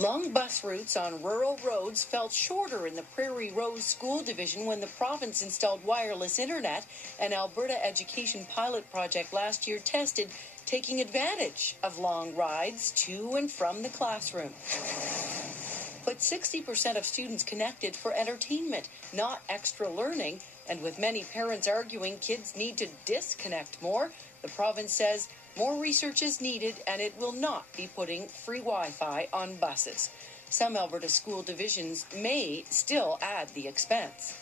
Long bus routes on rural roads felt shorter in the Prairie Rose School Division when the province installed wireless internet. An Alberta education pilot project last year tested taking advantage of long rides to and from the classroom. But 60% of students connected for entertainment, not extra learning. And with many parents arguing kids need to disconnect more, the province says more research is needed and it will not be putting free Wi-Fi on buses. Some Alberta school divisions may still add the expense.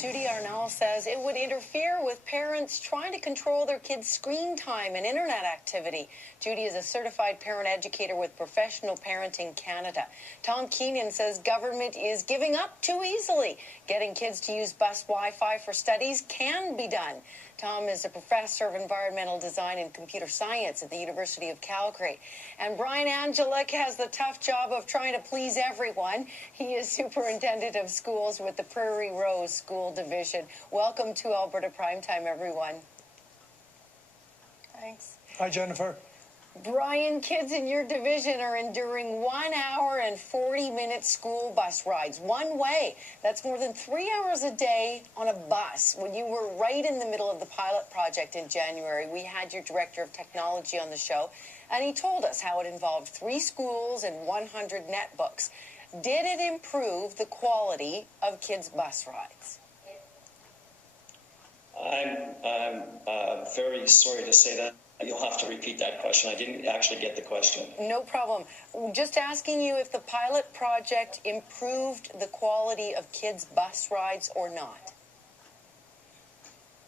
Judy Arnall says it would interfere with parents trying to control their kids' screen time and internet activity. Judy is a certified parent educator with Professional Parenting Canada. Tom Keenan says government is giving up too easily. Getting kids to use bus Wi-Fi for studies can be done. Tom is a professor of environmental design and computer science at the University of Calgary. And Brian Angelic has the tough job of trying to please everyone. He is superintendent of schools with the Prairie Rose School Division. Welcome to Alberta Primetime, everyone. Thanks. Hi, Jennifer. Brian, kids in your division are enduring 1 hour and 40-minute school bus rides one way. That's more than 3 hours a day on a bus. When you were right in the middle of the pilot project in January, we had your director of technology on the show, and he told us how it involved 3 schools and 100 netbooks. Did it improve the quality of kids' bus rides? I'm very sorry to say that. You'll have to repeat that question. I didn't actually get the question. No problem. Just asking you if the pilot project improved the quality of kids' bus rides or not.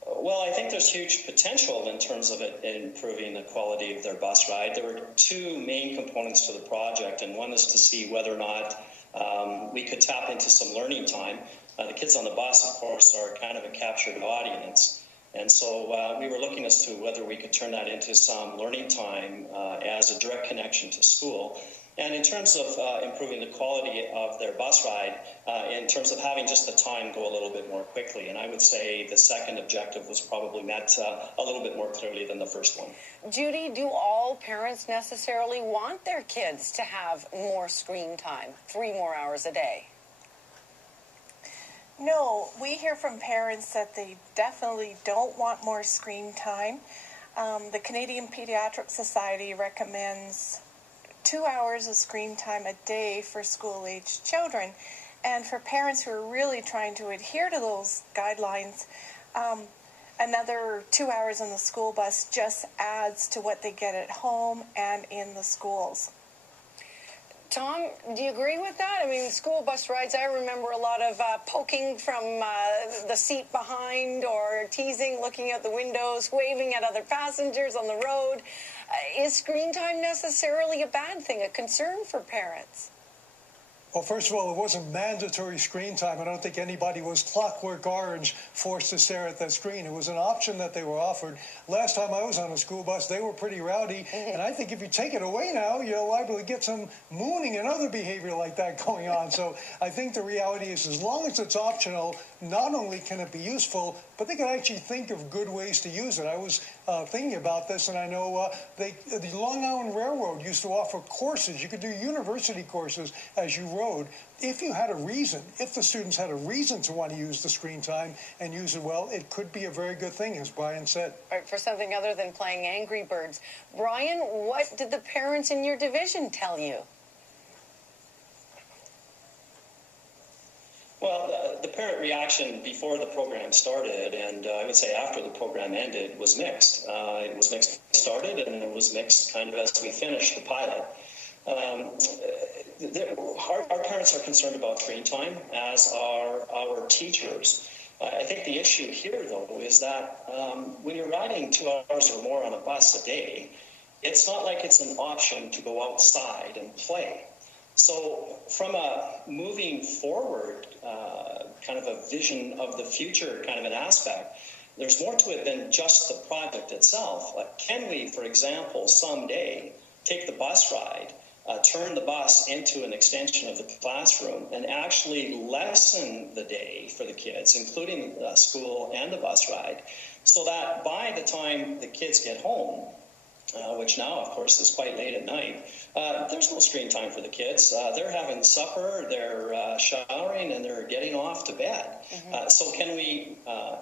Well, I think there's huge potential in terms of it improving the quality of their bus ride. There were 2 main components to the project, and one is to see whether or not we could tap into some learning time. The kids on the bus, of course, are kind of a captured audience. And so we were looking as to whether we could turn that into some learning time as a direct connection to school. And in terms of improving the quality of their bus ride, in terms of having just the time go a little bit more quickly. And I would say the second objective was probably met a little bit more clearly than the first one. Judy, do all parents necessarily want their kids to have more screen time, 3 more hours a day? No, we hear from parents that they definitely don't want more screen time. The Canadian Pediatric Society recommends 2 hours of screen time a day for school-aged children. And for parents who are really trying to adhere to those guidelines, another 2 hours on the school bus just adds to what they get at home and in the schools. Tom, do you agree with that? I mean, school bus rides, I remember a lot of poking from the seat behind or teasing, looking out the windows, waving at other passengers on the road. Is screen time necessarily a bad thing, a concern for parents? Well, first of all, it wasn't mandatory screen time. I don't think anybody was Clockwork Orange forced to stare at that screen. It was an option that they were offered. Last time I was on a school bus, they were pretty rowdy. And I think if you take it away now, you're liable to get some mooning and other behavior like that going on. So I think the reality is, as long as it's optional, not only can it be useful, but they can actually think of good ways to use it. I was thinking about this, and I know the Long Island Railroad used to offer courses. You could do university courses as you rode. If you had a reason, if the students had a reason to want to use the screen time and use it well, it could be a very good thing, as Brian said. Right, for something other than playing Angry Birds. Brian, what did the parents in your division tell you? Well, the parent reaction before the program started, and I would say after the program ended, was mixed. It was mixed started, and it was mixed kind of as we finished the pilot. Our parents are concerned about screen time, as are our teachers. I think the issue here, though, is that when you're riding 2 hours or more on a bus a day, it's not like it's an option to go outside and play. So from a moving forward kind of a vision of the future kind of an aspect, there's more to it than just the project itself. Like, can we, for example, someday take the bus ride, turn the bus into an extension of the classroom, and actually lessen the day for the kids, including school and the bus ride, so that by the time the kids get home, which now, of course, is quite late at night, there's no screen time for the kids. They're having supper, they're showering, and they're getting off to bed. So can we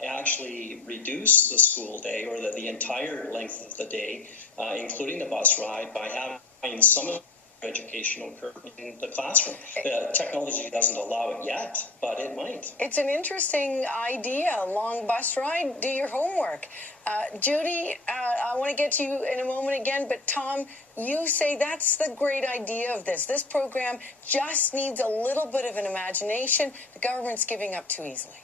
actually reduce the school day or the entire length of the day, including the bus ride, by having some of education occur in the classroom? Technology doesn't allow it yet, but it might. It's an interesting idea. Long bus ride, do your homework. Judy, I want to get to you in a moment again, but Tom, you say that's the great idea of this. This program just needs a little bit of an imagination. The government's giving up too easily.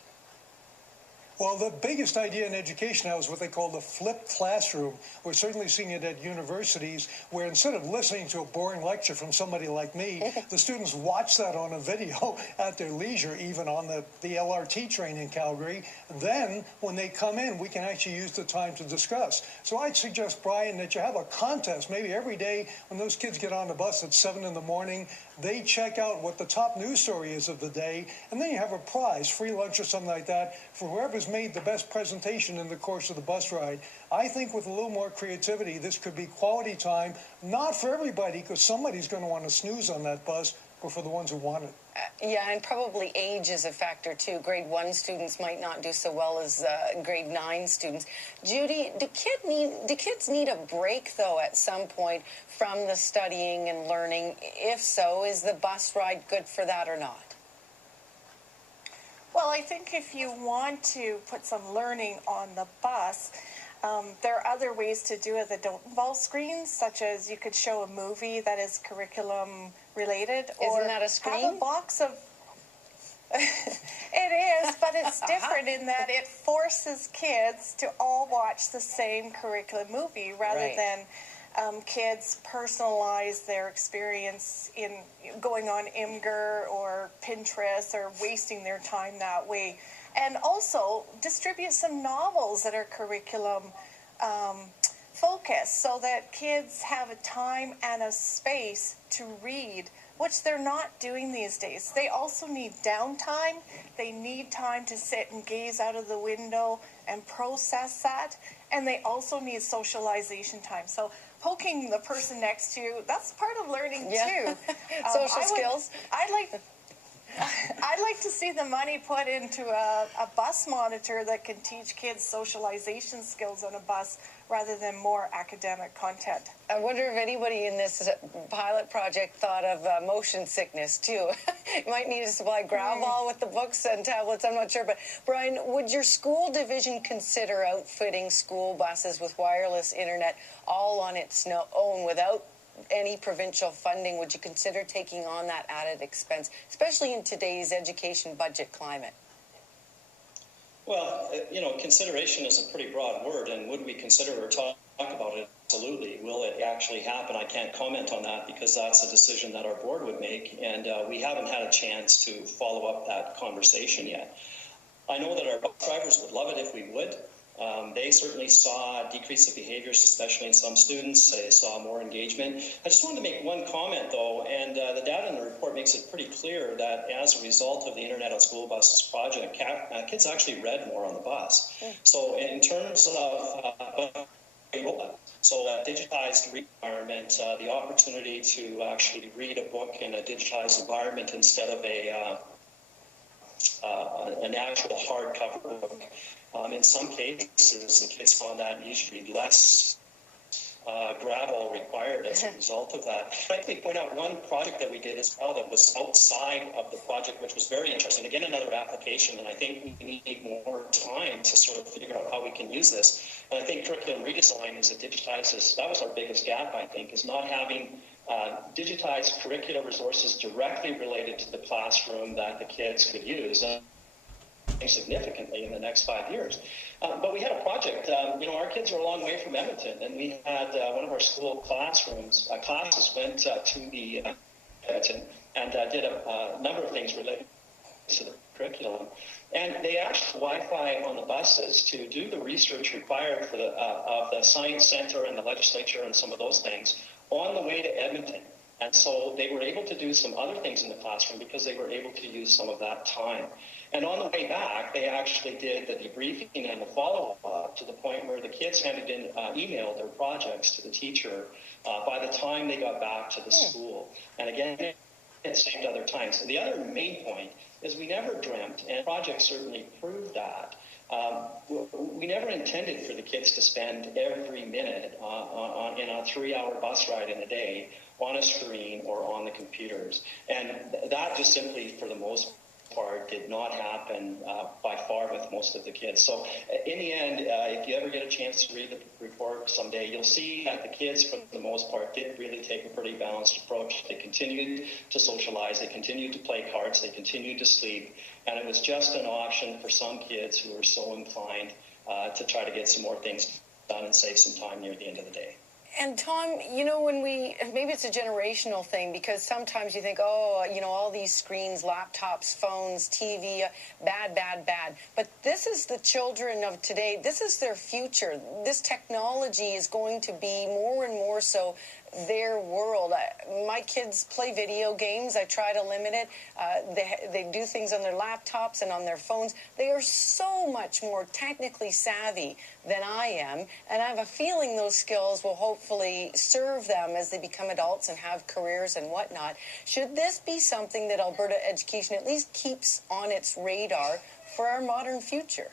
Well, the biggest idea in education now is what they call the flipped classroom. We're certainly seeing it at universities, where instead of listening to a boring lecture from somebody like me, the students watch that on a video at their leisure, even on the LRT train in Calgary. Then, when they come in, we can actually use the time to discuss. So I'd suggest, Brian, that you have a contest, maybe every day when those kids get on the bus at 7 in the morning, they check out what the top news story is of the day, and then you have a prize, free lunch or something like that, for whoever's made the best presentation in the course of the bus ride. I think with a little more creativity, this could be quality time, not for everybody, because somebody's going to want to snooze on that bus, but for the ones who want it. Yeah, and probably age is a factor too. Grade 1 students might not do so well as grade 9 students. Judy, do kids need a break, though, at some point from the studying and learning? If so, is the bus ride good for that or not? Well, I think if you want to put some learning on the bus, there are other ways to do it that don't involve screens, such as you could show a movie that is curriculum related. Isn't that a screen? Have a box of... It is, but it's different in that it forces kids to all watch the same curriculum movie rather than kids personalize their experience in going on Imgur or Pinterest or wasting their time that way. And also distribute some novels that are curriculum focused so that kids have a time and a space to read, which they're not doing these days. They also need downtime. They need time to sit and gaze out of the window and process that. And they also need socialization time. So poking the person next to you, that's part of learning too. Social skills. I'd like to see the money put into a bus monitor that can teach kids socialization skills on a bus rather than more academic content. I wonder if anybody in this pilot project thought of motion sickness too. You might need to supply gravel with the books and tablets, I'm not sure. But Brian, would your school division consider outfitting school buses with wireless internet all on its own without any provincial funding? Would you consider taking on that added expense, especially in today's education budget climate? Well, consideration is a pretty broad word, and would we consider or talk about it? Absolutely. Will it actually happen? I can't comment on that because that's a decision that our board would make, and we haven't had a chance to follow up that conversation yet. I know that our bus drivers would love it if we would. They certainly saw a decrease of behaviors, especially in some students. They saw more engagement. I just wanted to make one comment, though, and the data in the report makes it pretty clear that as a result of the Internet on School Buses project, kids actually read more on the bus. So in terms of digitized environment, the opportunity to actually read a book in a digitized environment instead of an actual hardcover book. In some cases, the kids found that usually less gravel required as a result of that. I'd like to point out one project that we did as well that was outside of the project, which was very interesting. Again, another application, and I think we need more time to sort of figure out how we can use this. And I think curriculum redesign is that was our biggest gap, I think, is not having digitized curricular resources directly related to the classroom that the kids could use significantly in the next 5 years. But we had a project, our kids are a long way from Edmonton, and we had one of our school classes went to the Edmonton and did a number of things related to the curriculum. And they asked Wi-Fi on the buses to do the research required for of the Science Center and the legislature and some of those things on the way to Edmonton. And so they were able to do some other things in the classroom because they were able to use some of that time. And on the way back, they actually did the debriefing and the follow-up to the point where the kids handed in emailed their projects to the teacher by the time they got back to the school. And again, it saved other time. So the other main point is we never dreamt, and projects certainly proved that, we never intended for the kids to spend every minute in a 3-hour bus ride in a day on a screen or on the computers. And that just simply, for the most part, did not happen by far with most of the kids. So in the end, if you ever get a chance to read the report someday, you'll see that the kids, for the most part, did really take a pretty balanced approach. They continued to socialize, they continued to play cards, they continued to sleep, and it was just an option for some kids who were so inclined to try to get some more things done and save some time near the end of the day. And Tom, you know, maybe it's a generational thing, because sometimes you think, oh, you know, all these screens, laptops, phones, TV, bad, bad, bad. But this is the children of today. This is their future. This technology is going to be more and more so their world. My kids play video games. I try to limit it. They do things on their laptops and on their phones. They are so much more technically savvy than I am, and I have a feeling those skills will hopefully serve them as they become adults and have careers and whatnot. Should this be something that Alberta Education at least keeps on its radar for our modern future?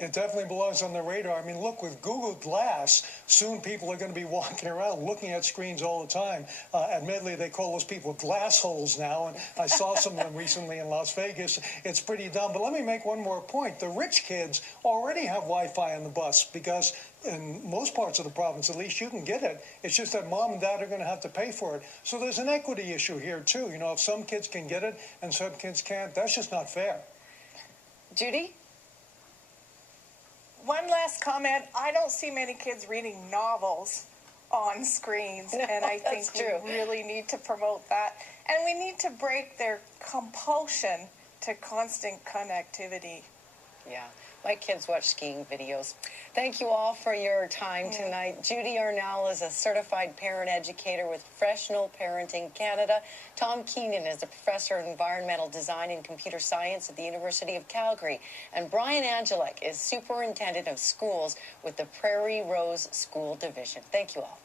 It definitely belongs on the radar. I mean, look, with Google Glass, soon people are going to be walking around looking at screens all the time. Admittedly, they call those people glass holes now, and I saw some of them recently in Las Vegas. It's pretty dumb. But let me make one more point. The rich kids already have Wi-Fi on the bus, because in most parts of the province, at least, you can get it. It's just that mom and dad are going to have to pay for it. So there's an equity issue here, too. You know, if some kids can get it and some kids can't, that's just not fair. Judy? One last comment. I don't see many kids reading novels on screens, No, and I think that's true. we really need to promote that. And we need to break their compulsion to constant connectivity. Yeah, my kids watch skiing videos. Thank you all for your time tonight. Judy Arnall is a certified parent educator with Professional Parenting Canada. Tom Keenan is a professor of environmental design and computer science at the University of Calgary. And Brian Angelic is superintendent of schools with the Prairie Rose School Division. Thank you all.